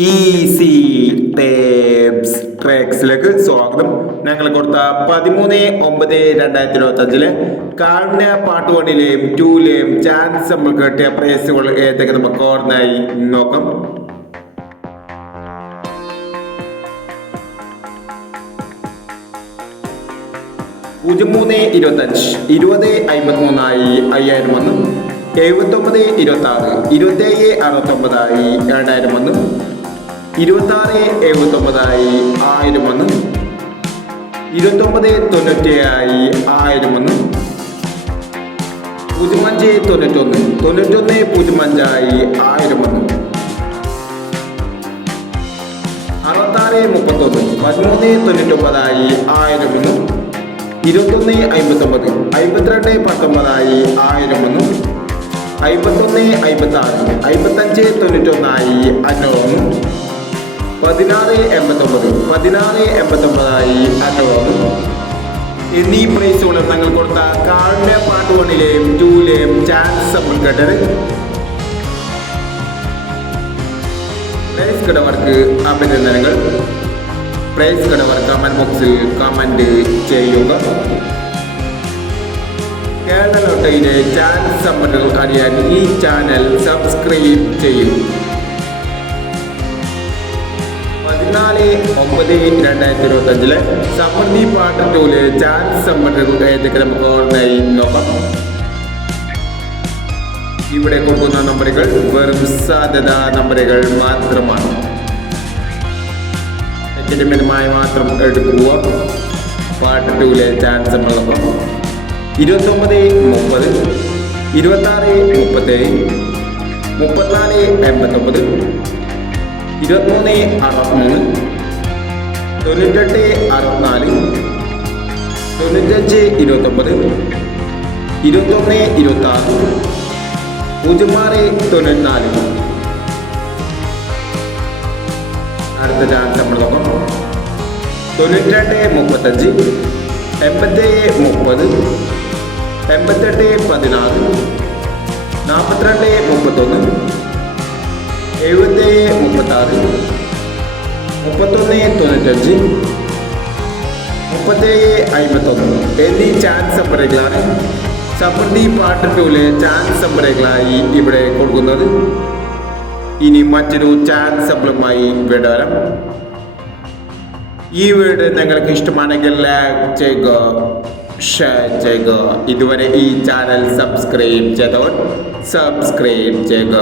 Easy tapes ട്രാക്സിലേക്ക് സ്വാഗതം. ഞങ്ങൾ കൊടുത്ത 13/9/2025 കാരുണ്യ പാർട്ട് 1ലെയും 2ലെയും ചാൻസ് നമ്മൾ കിട്ടിയ പ്രൈസുകൾ ഏതൊക്കെ നമുക്ക് ഓർമ്മയായി നോക്കാം. (03) 25 20 53 5000 79 26 27 69 2000 26 79 1000 29 97 1000 05 91 91 05 1000 66 31 13 99 1000 21 59 52 19 1000 51 56 55 91 500 16 89 16 89 500 എന്നീ പ്രൈസുകൾ ഞങ്ങൾ കൊടുത്ത കാരുണ്യ പാർട്ട് 1ലെയും 2ലെയും ചാൻസ് നമ്മൾ കേട്ടത്. പ്രൈസ് കിടവർക്ക് അഭിനന്ദനങ്ങൾ. പ്രൈസ് കിടവർ കമന്റ് ബോക്സിൽ കമന്റ് ചെയ്യുക. കേരള ലോട്ടറിയിലെ ചാൻസ് സമ്മറുകൾ അറിയാൻ ഈ ചാനൽ സബ്സ്ക്രൈബ് ചെയ്യും. 14/9/2025 സമൃദ്ധി പാർട്ട് 2ലെ ചാൻസ് സമ്മറുകൾ ഏതൊക്കെ നമുക്ക് ഓർമ്മയായി നോക്കാം. ഇവിടെ കൊടുക്കുന്ന നമ്പറുകൾ വെറും സാധ്യതാ നമ്പറുകൾ മാത്രമാണ്. എക്സ്പെരിമെന്റുമായി മാത്രം എടുക്കുക. പാർട്ട് 2ലെ ചാൻസ് സമ്മറുകൾ 29 30 26 37 34 89 23 63 98 64 95 29 21 26 06 94. അടുത്ത ചാൻസ് നമ്മൾ നോക്കാം. 92 35 87 30 88 16 42 31 77 36 31 95 37 51 എന്നീ ചാൻസ് നമ്പറുകളാണ് സമൃദ്ധി പാർട്ട് 2ലെ ചാൻസ് നമ്പറുകളായി ഇവിടെ കൊടുക്കുന്നത്. ഇനി മറ്റൊരു ചാൻസ് നമ്പറുമായി വിടാം. ഈ വീഡിയോ നിങ്ങൾക്ക് ഇഷ്ടമാണെങ്കിൽ ലൈക്ക് ചെയ്യുക, ഷെയർ ചെയ്യുക. ഇതുവരെ ഈ ചാനൽ സബ്സ്ക്രൈബ് ചെയ്തവർ സബ്സ്ക്രൈബ് ചെയ്യുക.